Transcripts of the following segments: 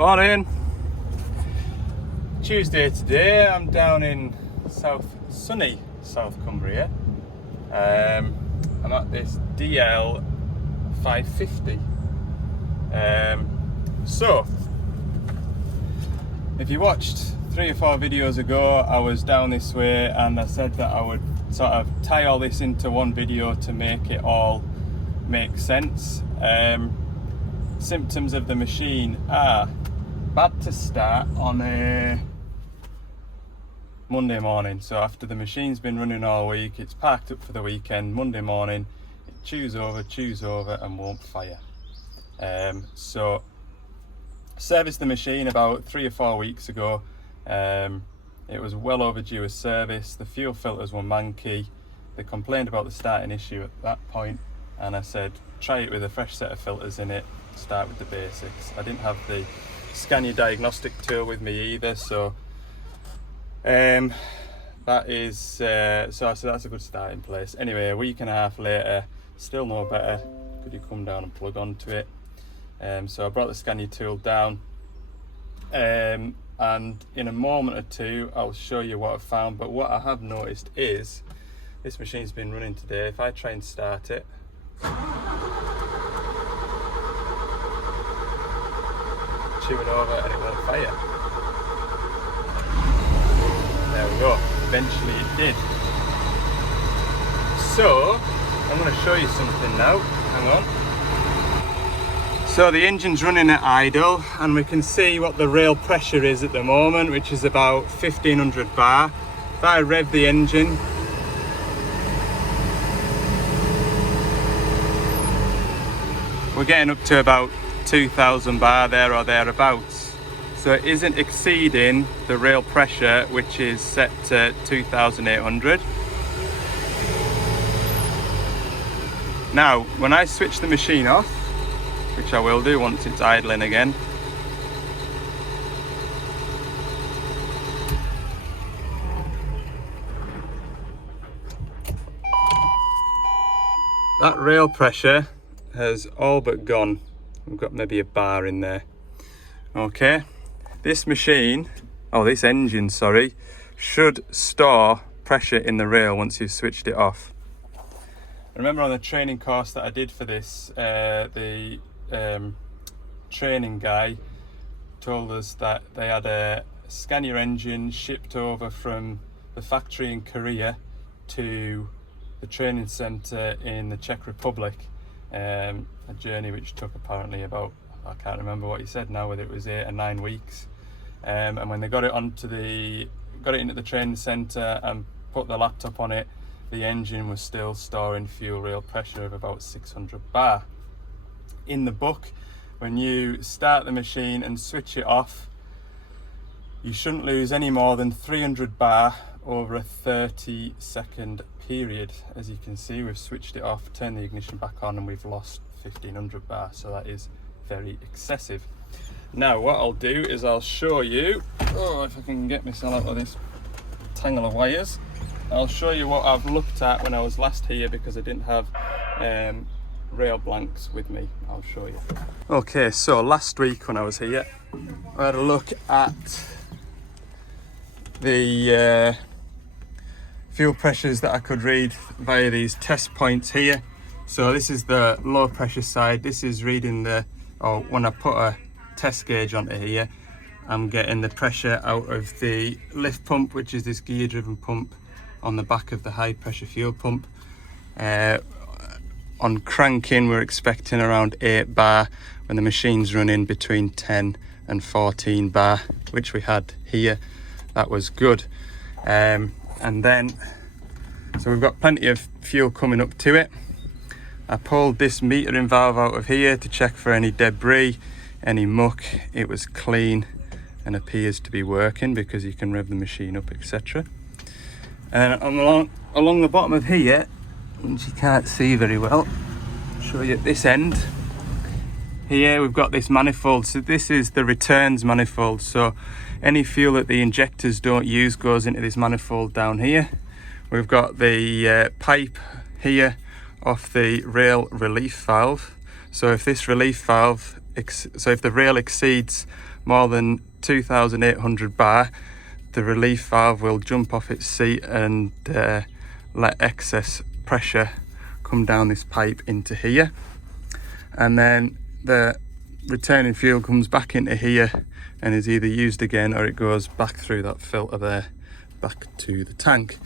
Morning. Tuesday today. I'm down in sunny South Cumbria. I'm at this DL 550. So, if you watched 3 or 4 videos ago, I was down this way and I said that I would sort of tie all this into one video to make it all make sense. Symptoms of the machine are bad to start on a Monday morning. So after the machine's been running all week, it's parked up for the weekend, Monday morning it chews over and won't fire. So serviced the machine about 3 or 4 weeks ago. It was well overdue a service. The fuel filters were manky. They complained about the starting issue at that point, and I said try it with a fresh set of filters in it, start with the basics. I didn't have the Scania diagnostic tool with me either, so that is so that's a good starting place. Anyway, a week and a half later, still no better. Could you come down and plug onto it? So I brought the Scania tool down, and in a moment or two I'll show you what I've found. But what I have noticed is this machine's been running today. If I try and start it, chewing over and it won't fire. There we go, eventually it did. So I'm going to show you something now, hang on. So the engine's running at idle and we can see what the rail pressure is at the moment, which is about 1500 bar. If I rev the engine, we're getting up to about 2000 bar there or thereabouts. So it isn't exceeding the rail pressure, which is set to 2800. Now, when I switch the machine off, which I will do once it's idling again, that rail pressure has all but gone. We've got maybe a bar in there. Okay, this engine, should store pressure in the rail once you've switched it off. Remember on the training course that I did for this, the training guy told us that they had a Scania engine shipped over from the factory in Korea to the training centre in the Czech Republic. A journey which took apparently about, I can't remember what he said now, whether it was 8 or 9 weeks. And when they got it into the training centre and put the laptop on it, the engine was still storing fuel rail pressure of about 600 bar. In the book, when you start the machine and switch it off, you shouldn't lose any more than 300 bar over a 30-second period. As you can see, we've switched it off, turned the ignition back on, and we've lost 1500 bar, so that is very excessive. Now what I'll do is I'll show you, if I can get myself out of this tangle of wires, I'll show you what I've looked at when I was last here, because I didn't have rail blanks with me. I'll show you. Okay, so last week when I was here, I had a look at the fuel pressures that I could read via these test points here. So this is the low pressure side. This is reading when I put a test gauge onto here, I'm getting the pressure out of the lift pump, which is this gear driven pump on the back of the high pressure fuel pump. On cranking, we're expecting around 8 bar when the machine's running between 10 and 14 bar, which we had here. That was good. And then, so we've got plenty of fuel coming up to it. I pulled this metering valve out of here to check for any debris, any muck. It was clean and appears to be working because you can rev the machine up, etc. And along the bottom of here, which you can't see very well, I'll show you at this end. Here we've got this manifold. So this is the returns manifold. So any fuel that the injectors don't use goes into this manifold down here. We've got the pipe here off the rail relief valve. So if this relief valve so if the rail exceeds more than 2,800 bar, the relief valve will jump off its seat and let excess pressure come down this pipe into here, and then the returning fuel comes back into here and is either used again, or it goes back through that filter there back to the tank.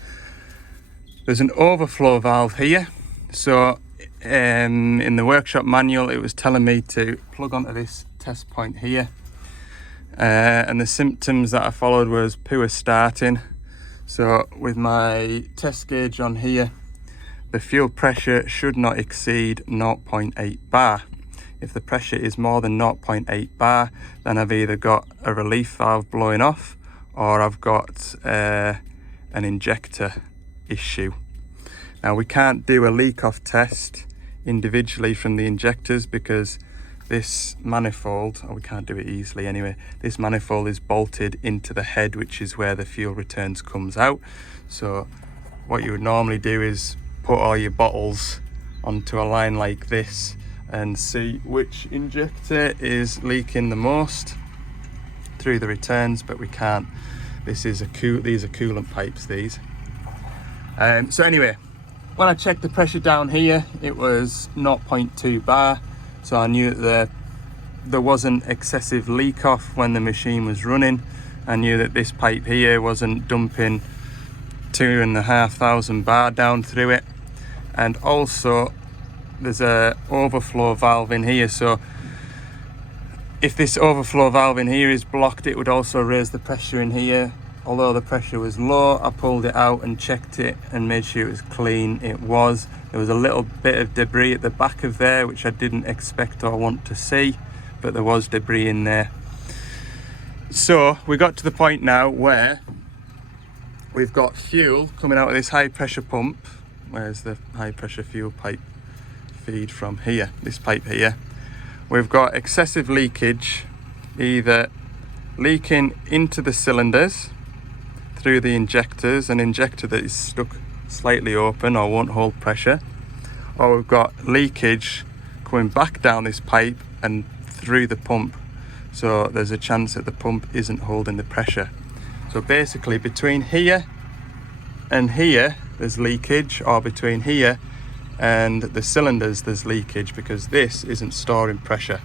There's an overflow valve here, so in the workshop manual it was telling me to plug onto this test point here, and the symptoms that I followed was poor starting. So with my test gauge on here, the fuel pressure should not exceed 0.8 bar. If the pressure is more than 0.8 bar, then I've either got a relief valve blowing off, or I've got an injector issue. Now we can't do a leak-off test individually from the injectors because this manifold, or we can't do it easily anyway, this manifold is bolted into the head, which is where the fuel returns comes out. So what you would normally do is put all your bottles onto a line like this and see which injector is leaking the most through the returns, but we can't. These are coolant pipes, these. So anyway, when I checked the pressure down here, it was 0.2 bar, so I knew that there wasn't excessive leak off when the machine was running. I knew that this pipe here wasn't dumping 2,500 bar down through it, and also there's a overflow valve in here, so if this overflow valve in here is blocked, it would also raise the pressure in here. Although the pressure was low, I pulled it out and checked it and made sure it was clean. It was. There was a little bit of debris at the back of there, which I didn't expect or want to see, but there was debris in there. So we got to the point now where we've got fuel coming out of this high pressure pump. Where's the high pressure fuel pipe feed from? Here, this pipe here. We've got excessive leakage, either leaking into the cylinders through the injectors, an injector that is stuck slightly open or won't hold pressure, or we've got leakage coming back down this pipe and through the pump, so there's a chance that the pump isn't holding the pressure. So basically between here and here there's leakage, or between here and the cylinders there's leakage, because this isn't storing pressure.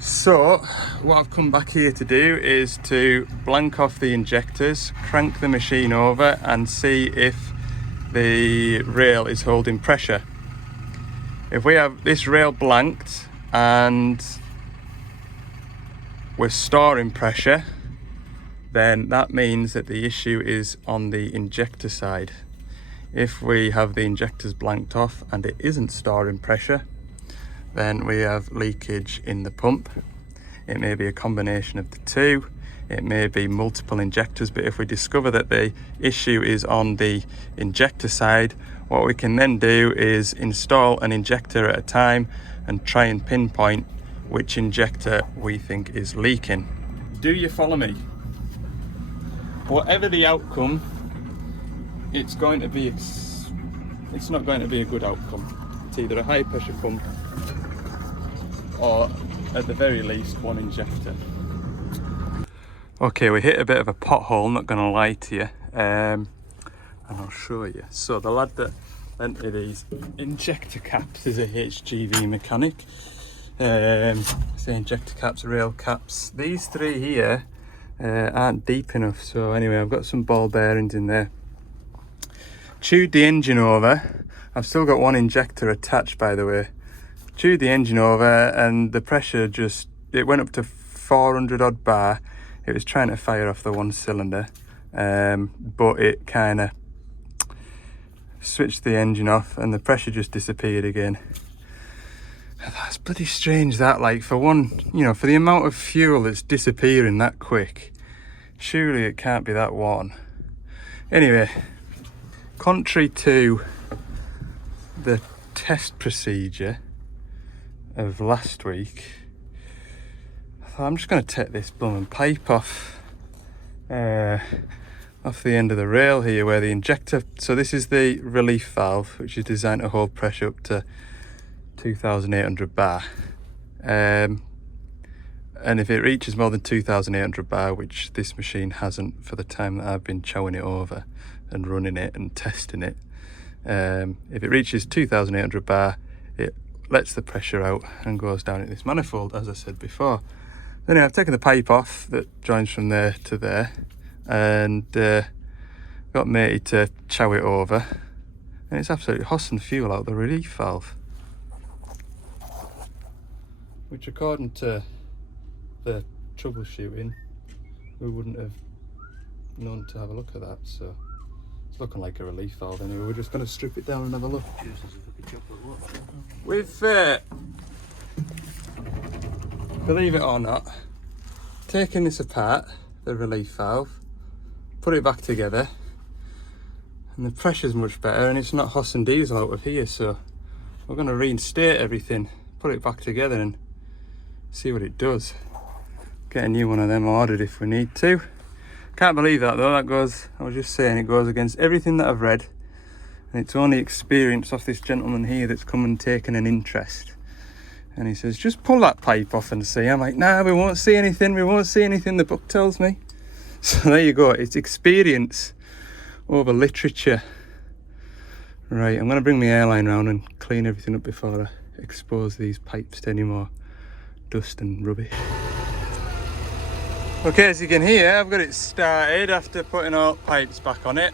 So what I've come back here to do is to blank off the injectors, crank the machine over and see if the rail is holding pressure. If we have this rail blanked and we're storing pressure, then that means that the issue is on the injector side. If we have the injectors blanked off and it isn't storing pressure, then we have leakage in the pump. It may be a combination of the two, it may be multiple injectors, but if we discover that the issue is on the injector side, what we can then do is install an injector at a time and try and pinpoint which injector we think is leaking. Do you follow me? Whatever the outcome, it's not going to be a good outcome. It's either a high pressure pump or at the very least one injector. Okay, we hit a bit of a pothole, not going to lie to you, and I'll show you. So the lad that lent me these injector caps is a HGV mechanic. Say injector caps, rail caps. These three here aren't deep enough, so anyway, I've got some ball bearings in there. Chewed the engine over. I've still got one injector attached, by the way. Chewed the engine over and the pressure it went up to 400 odd bar. It was trying to fire off the one cylinder, but it kind of switched the engine off and the pressure just disappeared again. That's bloody strange, that, like, for one, you know, for the amount of fuel that's disappearing that quick, surely it can't be that worn. Anyway, contrary to the test procedure of last week, I thought I'm just going to take this blooming pipe off the end of the rail here where the injector, so this is the relief valve, which is designed to hold pressure up to 2,800 bar. And if it reaches more than 2,800 bar, which this machine hasn't for the time that I've been chowing it over and running it and testing it, if it reaches 2,800 bar, it lets the pressure out and goes down in this manifold, as I said before. Then I've taken the pipe off that joins from there to there, and got matey to chow it over, and it's absolutely hossing fuel out the relief valve, which according to the troubleshooting we wouldn't have known to have a look at that, so it's looking like a relief valve anyway. We're just going to strip it down and have a look. We've believe it or not, taken this apart, the relief valve, put it back together, and the pressure's much better and it's not hossing diesel out of here, so we're going to reinstate everything, put it back together and see what it does. Get a new one of them ordered if we need to. Can't believe that though, that goes, I was just saying, it goes against everything that I've read, and it's only experience of this gentleman here that's come and taken an interest. And he says, just pull that pipe off and see. I'm like, nah, we won't see anything, the book tells me. So there you go, it's experience over literature. Right, I'm going to bring my airline round and clean everything up before I expose these pipes to any more dust and rubbish. Okay, as you can hear, I've got it started after putting all pipes back on it.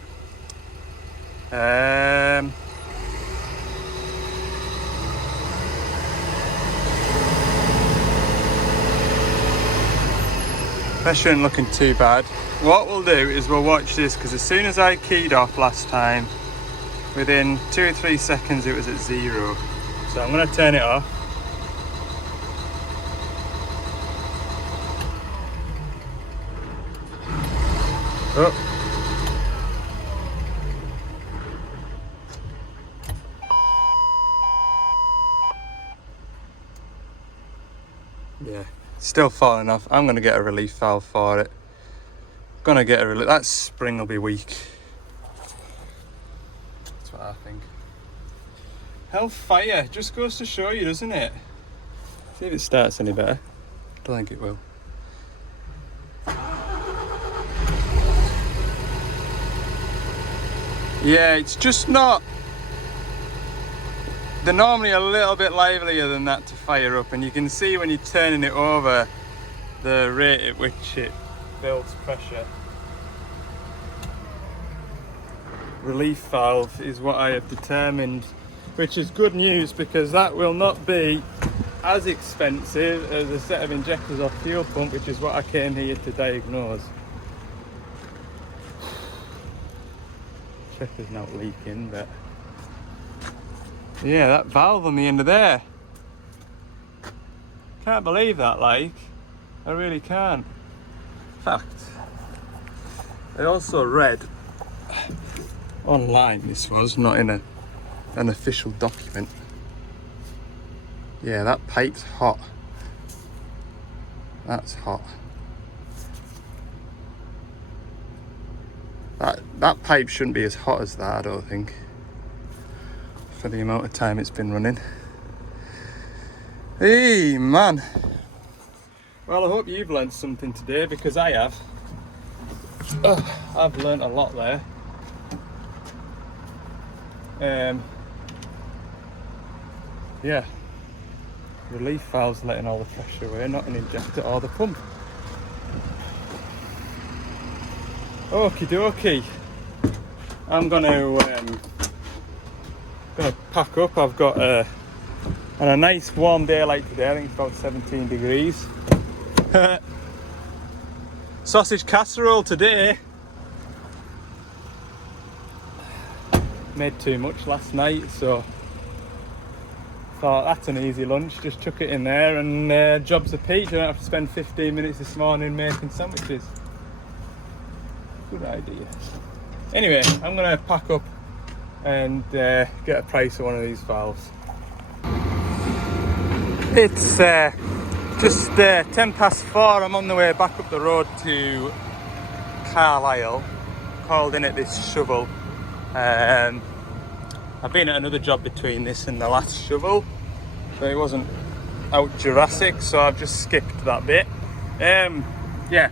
Pressure ain't looking too bad. What we'll do is we'll watch this, because as soon as I keyed off last time, within 2 or 3 seconds it was at 0. So I'm going to turn it off. Oh. Yeah, still falling off. I'm going to get a relief valve for it. Gonna get a relief. That spring will be weak. That's what I think. Hellfire just goes to show you, doesn't it? See if it starts any better. Don't think it will. Yeah, it's just not. They're normally a little bit livelier than that to fire up, and you can see when you're turning it over the rate at which it builds pressure. Relief valve is what I have determined, which is good news because that will not be as expensive as a set of injectors or fuel pump, which is what I came here to diagnose. Checker's not leaking, but yeah, that valve on the end of there, can't believe that, like, I really can't. In fact, I also read online, this was not in an official document. Yeah, that pipe's hot. That's hot. That pipe shouldn't be as hot as that, I don't think, for the amount of time it's been running. Hey man, well, I hope you've learned something today, because I have. I've learned a lot there. Yeah, relief valve's letting all the pressure away, not an injector or the pump. Okie dokie, I'm gonna pack up. I've got on a nice warm day like today, I think it's about 17 degrees. Sausage casserole today. Made too much last night, so thought that's an easy lunch. Just chuck it in there and job's a peach. I don't have to spend 15 minutes this morning making sandwiches. Good idea. Anyway, I'm gonna pack up and get a price of one of these valves. It's just 10 past 4. I'm on the way back up the road to Carlisle. Called in at this shovel. I've been at another job between this and the last shovel, but it wasn't out Jurassic, so I've just skipped that bit. Yeah,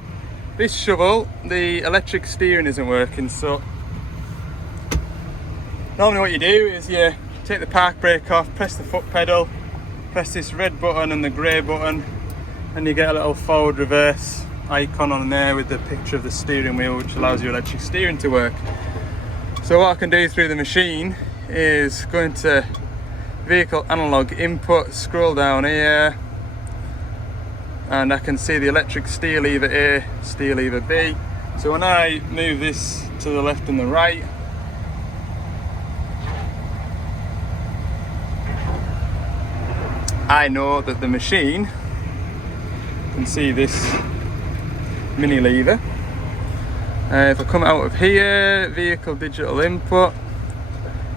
this shovel, the electric steering isn't working, so normally what you do is you take the park brake off, press the foot pedal, press this red button and the grey button, and you get a little forward reverse icon on there with the picture of the steering wheel, which allows your electric steering to work. So what I can do through the machine is go into vehicle analog input, scroll down here, and I can see the electric steer lever A, steer lever B. So when I move this to the left and the right, I know that the machine can see this mini lever. If I come out of here, vehicle digital input,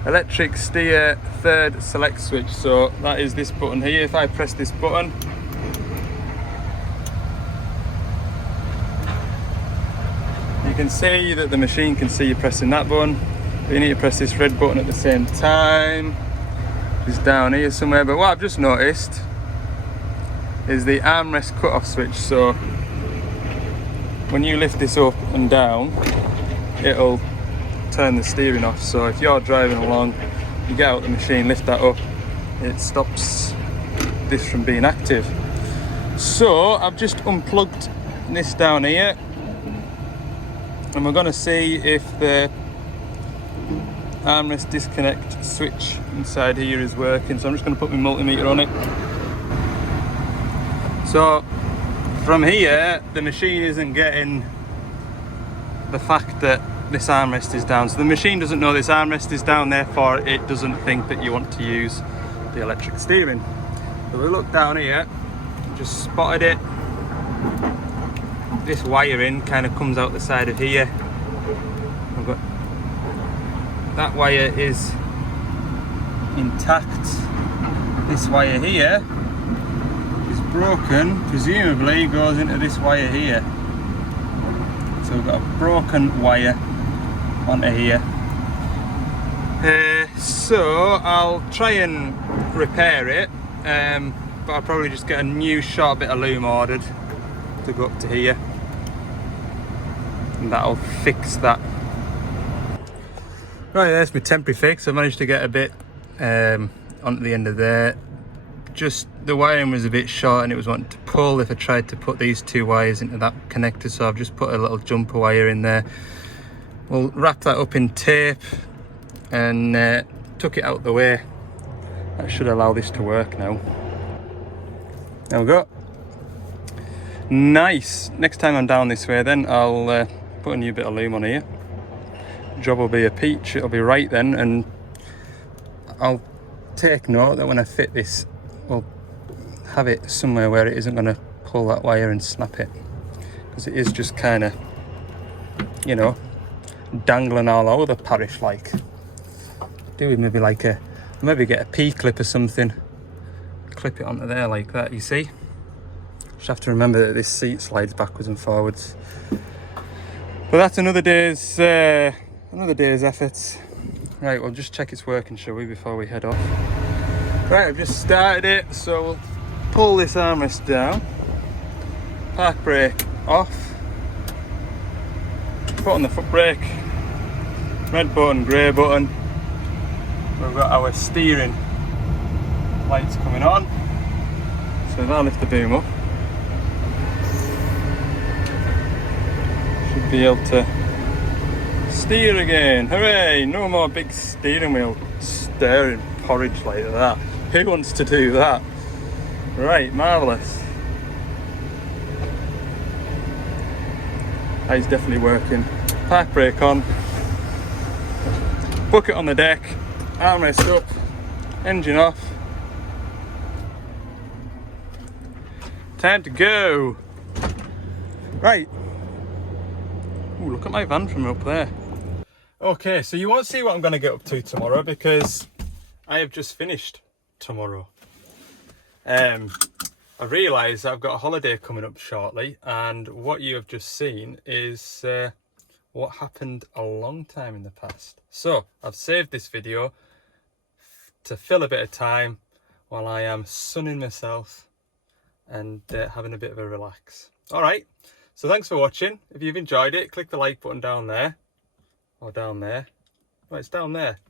electric steer third select switch, so that is this button here. If I press this button, you can see that the machine can see you pressing that button, but you need to press this red button at the same time. It's down here somewhere, but what I've just noticed is the armrest cut-off switch. So when you lift this up and down, it'll turn the steering off. So if you're driving along, you get out the machine, lift that up, it stops this from being active. So I've just unplugged this down here, and we're going to see if the armrest disconnect switch inside here is working. So I'm just going to put my multimeter on it. So from here, the machine isn't getting the fact that this armrest is down. So the machine doesn't know this armrest is down, therefore it doesn't think that you want to use the electric steering. So we look down here, just spotted it. This wiring kind of comes out the side of here. I've got that wire is intact. This wire here is broken, presumably goes into this wire here. So we've got a broken wire onto here. So I'll try and repair it, but I'll probably just get a new short bit of loom ordered to go up to here, and that'll fix that. Right, there's my temporary fix. I managed to get a bit onto the end of there. Just the wiring was a bit short and it was wanting to pull if I tried to put these two wires into that connector, so I've just put a little jumper wire in there. We'll wrap that up in tape and tuck it out the way. That should allow this to work now. There we go. Nice. Next time I'm down this way then I'll put a new bit of loom on here. Job will be a peach, it'll be right then, and I'll take note that when I fit this, we'll have it somewhere where it isn't going to pull that wire and snap it, because it is just kind of, you know, dangling all over the parish like. Do we maybe like maybe get a P-clip or something, clip it onto there like that, you see? Just have to remember that this seat slides backwards and forwards. But that's another day's efforts. Right, we'll just check it's working, shall we, before we head off. Right, I've just started it, so we'll pull this armrest down, park brake off, put on the foot brake, red button, grey button. We've got our steering lights coming on, so if I lift the boom up, should be able to steer again. Hooray! No more big steering wheel stirring porridge like that. Who wants to do that? Right, marvellous. That is definitely working. Park brake on, bucket on the deck, armrest up, engine off. Time to go. Right. Ooh, look at my van from up there. Okay, so you won't see what I'm going to get up to tomorrow because I have just finished tomorrow. I realise I've got a holiday coming up shortly, and what you have just seen is what happened a long time in the past. So I've saved this video to fill a bit of time while I am sunning myself and having a bit of a relax. All right, so thanks for watching. If you've enjoyed it, click the like button down there, or down there. Well, it's down there.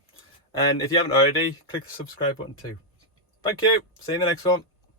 And if you haven't already, click the subscribe button too. Thank you. See you in the next one.